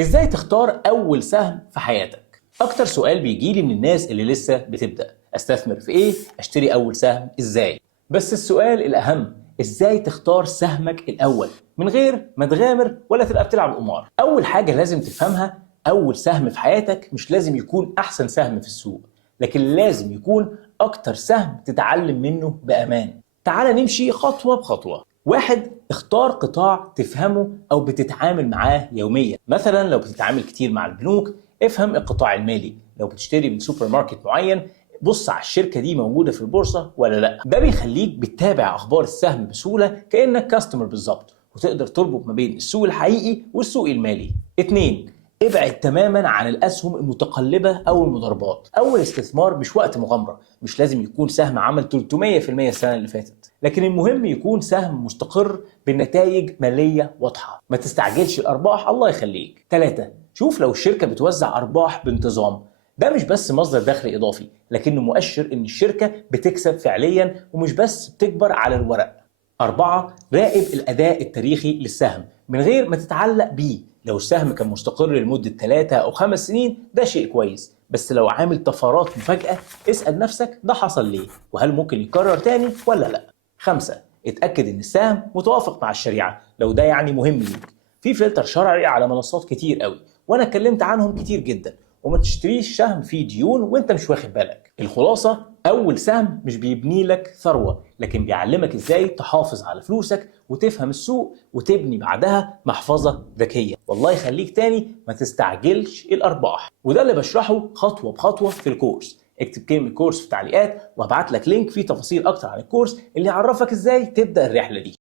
ازاي تختار اول سهم في حياتك؟ اكتر سؤال بيجيلي من الناس اللي لسه بتبدأ، استثمر في ايه؟ اشتري اول سهم ازاي؟ بس السؤال الاهم، ازاي تختار سهمك الاول من غير ما تغامر ولا تبقى بتلعب قمار؟ اول حاجة لازم تفهمها، اول سهم في حياتك مش لازم يكون احسن سهم في السوق، لكن لازم يكون اكتر سهم تتعلم منه بامان. تعال نمشي خطوة بخطوة. واحد، اختار قطاع تفهمه أو بتتعامل معاه يوميا. مثلا لو بتتعامل كتير مع البنوك، افهم القطاع المالي. لو بتشتري من سوبر ماركت معين، بص على الشركة دي موجودة في البورصة ولا لا. ده بيخليك بتتابع أخبار السهم بسهولة كأنك كاستمر بالظبط، وتقدر تربط ما بين السوق الحقيقي والسوق المالي. اتنين، ابعد تماما عن الاسهم المتقلبه او المضاربات. اول استثمار مش وقت مغامره، مش لازم يكون سهم عمل 300% السنه اللي فاتت، لكن المهم يكون سهم مستقر بنتائج ماليه واضحه. ما تستعجلش الارباح، الله يخليك. 3، شوف لو الشركه بتوزع ارباح بانتظام. ده مش بس مصدر دخل اضافي، لكنه مؤشر ان الشركه بتكسب فعليا ومش بس بتكبر على الورق. 4، راقب الأداء التاريخي للسهم من غير ما تتعلق بيه. لو السهم كان مستقر لمدة 3 أو 5 سنين ده شيء كويس، بس لو عامل طفرات مفاجئة اسأل نفسك ده حصل ليه؟ وهل ممكن يتكرر تاني ولا لا؟ 5، اتأكد إن السهم متوافق مع الشريعة لو ده يعني مهم ليك. في فلتر شرعي على منصات كتير قوي، وأنا اتكلمت عنهم كتير جدا. وما تشتريش سهم فيه ديون وانت مش واخد بالك. الخلاصة، أول سهم مش بيبني لك ثروة، لكن بيعلمك ازاي تحافظ على فلوسك وتفهم السوق وتبني بعدها محفظة ذكية. والله يخليك تاني، ما تستعجلش الأرباح. وده اللي بشرحه خطوة بخطوة في الكورس. اكتب كلمة كورس في التعليقات وهبعت لك لينك فيه تفاصيل أكتر عن الكورس اللي يعرفك ازاي تبدأ الرحلة دي.